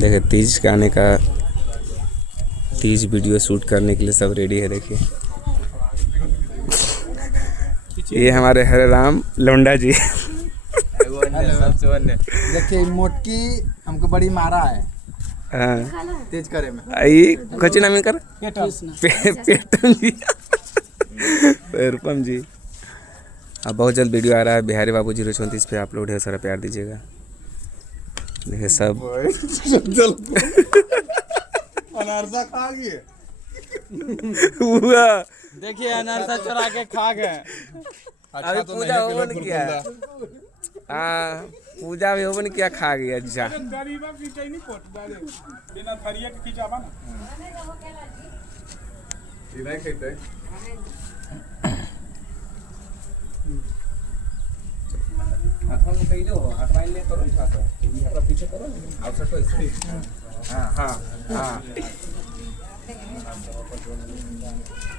देखिए तीज के आने का, तीज वीडियो शूट करने के लिए सब रेडी है। देखिए ये हमारे हरे राम लौंडा जी। देखिए मोटकी हमको बड़ी मारा है। हाँ तेज करे में ये कच्ची नाम कर पेटम जी पेरपम जी। अब बहुत जल्द वीडियो आ रहा है बिहारी बाबू 034 पे, आप लोग ढेर सारा प्यार दीजिएगा। देखिए सब अनारसा खा गए। हुआ देखिए अनारसा चुरा के खा गए। अभी पूजा हो नहीं किया। हाँ पूजा भी हो नहीं किया, खा गया। अच्छा पीछे करो, हाँ हाँ हाँ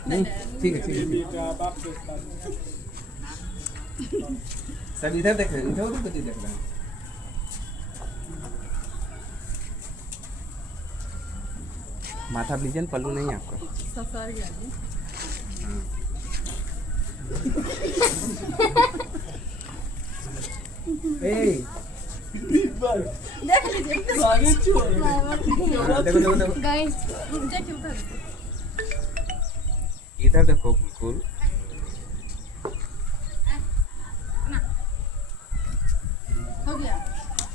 नहीं ठीक है ठीक है। सब इधर देख रहे हैं, इधर उधर देख रहे हैं। माथा ब्लीजन पल्लू नहीं है आपका। ए देख लीजिए देखो देखो गाइस, देखिए उधर इधर देखो बिल्कुल। हो गया।